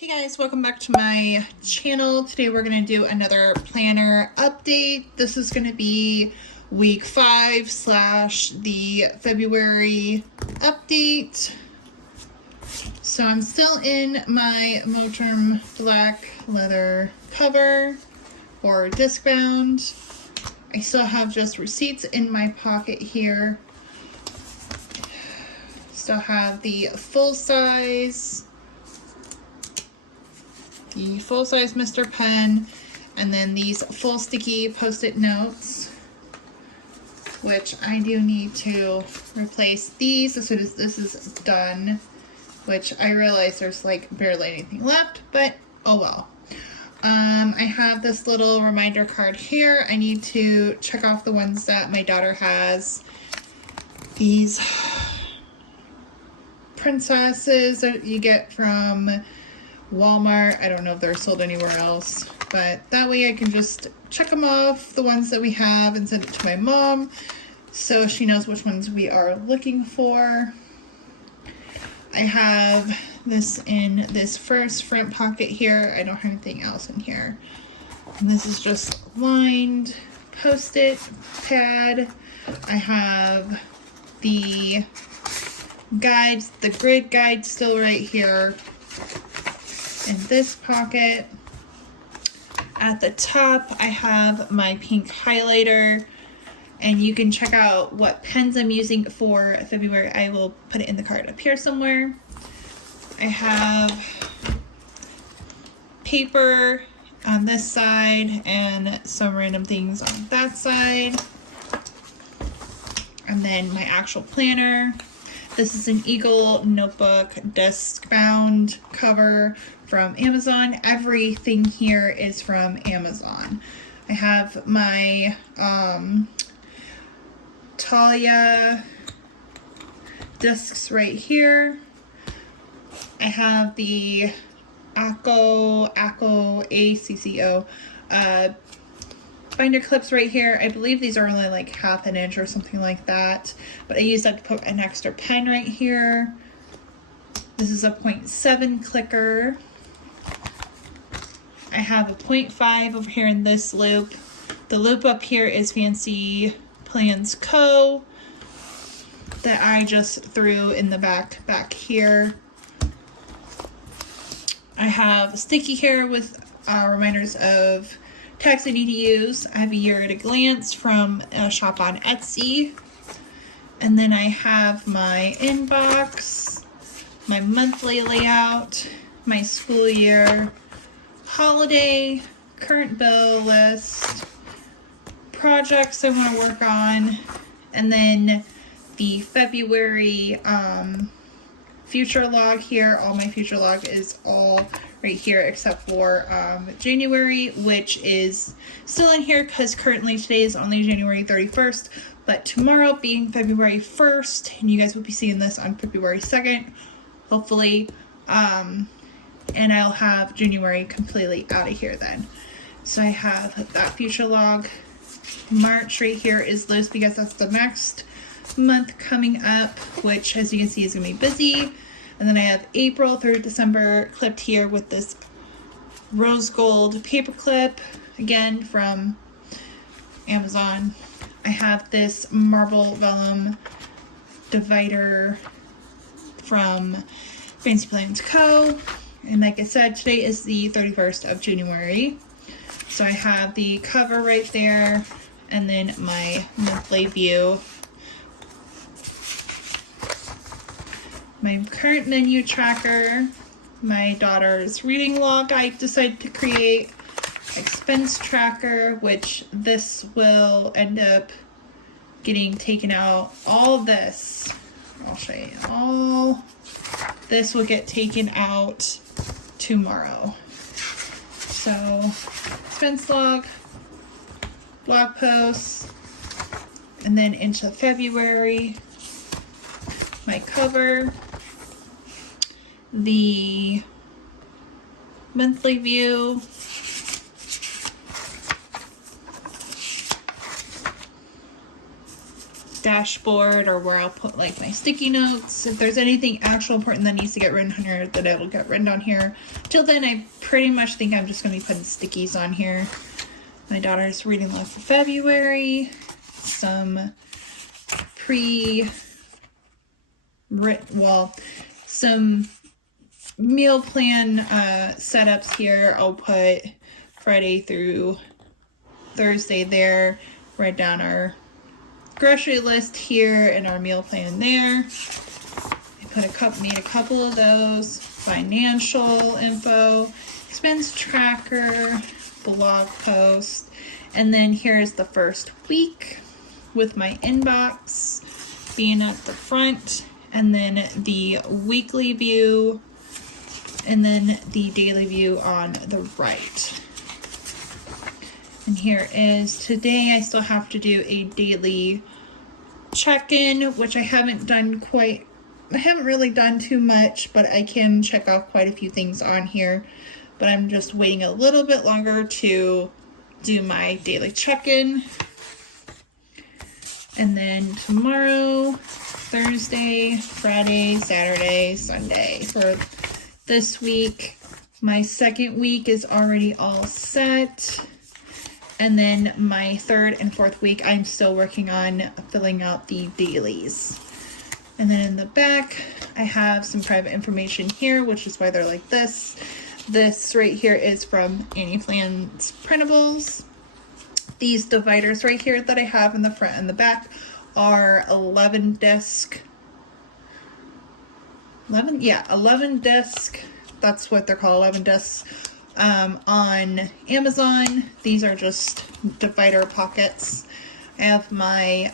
Hey guys, welcome back to my channel. Today we're going to do another planner update. This is going to be week 5 / the February update. So I'm still in my Moterm black leather cover for Discbound. I still have just receipts in my pocket here. Still have the full-size Mr. Pen, and then these full sticky post-it notes, which I do need to replace these as soon as this is done, which I realize there's like barely anything left, but oh well. I have this little reminder card here. I need to check off the ones that my daughter has. These princesses that you get from Walmart. I don't know if they're sold anywhere else, but that way I can just check them off, the ones that we have, and send it to my mom so she knows which ones we are looking for. I have this in this first front pocket here. I don't have anything else in here. And this is just lined post-it pad. I have the guides, the grid guide still right here in this pocket. At the top I have my pink highlighter, and you can check out what pens I'm using for February. I will put it in the card up here somewhere. I have paper on this side and some random things on that side, and then my actual planner. This is an Eagle notebook Discbound cover from Amazon. Everything here is from Amazon. I have my Talia discs right here. I have the ACCO binder clips right here. I believe these are only like 1/2 inch or something like that, but I use that to put an extra pen right here. This is a 0.7 clicker. I have a 0.5 over here in this loop. The loop up here is Fancy Plans Co. that I just threw in the back here. I have sticky here with reminders of tags I need to use. I have a year at a glance from a shop on Etsy. And then I have my inbox, my monthly layout, my school year, holiday, current bill list, projects I want to work on, and then the February future log here. All my future log is all right here except for January, which is still in here because currently today is only January 31st, but tomorrow being February 1st, and you guys will be seeing this on February 2nd, hopefully, and I'll have January completely out of here then. So I have that future log. March right here is loose because that's the next month coming up, which as you can see is going to be busy. And then I have April through December clipped here with this rose gold paperclip, again from Amazon. I have this marble vellum divider from Fancy Plans Co. And like I said, today is the 31st of January. So I have the cover right there, and then my monthly view. My current menu tracker, my daughter's reading log I decided to create, expense tracker, which this will end up getting taken out. All of this, I'll show you, all this will get taken out tomorrow. So, expense log, blog posts, and then into February, my cover, the monthly view, dashboard, or where I'll put like my sticky notes. If there's anything actual important that needs to get written on here, that it'll get written on here. till then, I pretty much think I'm just going to be putting stickies on here. My daughter's reading love for February. Some some meal plan setups here. I'll put Friday through Thursday there. Write down our grocery list here and our meal plan there. Made a couple of those. Financial info, expense tracker, blog post, and then here's the first week with my inbox being at the front, and then the weekly view, and then the daily view on the right. And here is today. I still have to do a daily check-in, which I haven't really done too much, but I can check off quite a few things on here. But I'm just waiting a little bit longer to do my daily check-in. And then tomorrow, Thursday, Friday, Saturday, Sunday for this week. My second week is already all set. And then my third and fourth week, I'm still working on filling out the dailies. And then in the back, I have some private information here, which is why they're like this. This right here is from Annie Flan's printables. These dividers right here that I have in the front and the back are 11 disc. That's what they're called, 11 discs. On Amazon. These are just divider pockets. I have my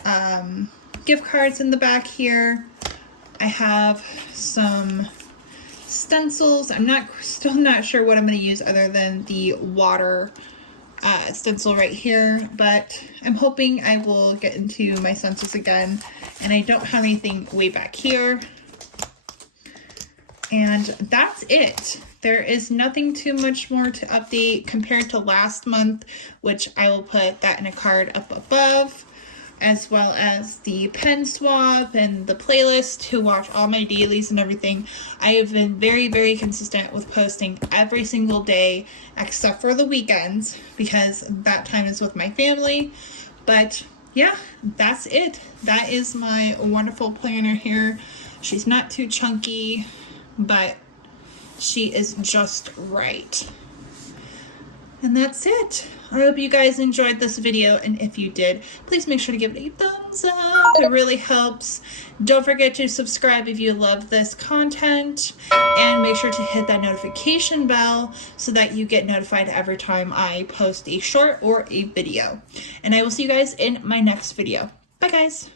gift cards in the back here. I have some stencils. I'm still not sure what I'm going to use other than the water stencil right here, but I'm hoping I will get into my stencils again, and I don't have anything way back here. And that's it. There is nothing too much more to update compared to last month, which I will put that in a card up above, as well as the pen swap and the playlist to watch all my dailies and everything. I have been very, very consistent with posting every single day except for the weekends, because that time is with my family. But yeah, that's it. That is my wonderful planner here. She's not too chunky, but she is just right. And that's it. I hope you guys enjoyed this video, and if you did, please make sure to give it a thumbs up. It really helps. Don't forget to subscribe if you love this content, and make sure to hit that notification bell so that you get notified every time I post a short or a video. And I will see you guys in my next video. Bye guys.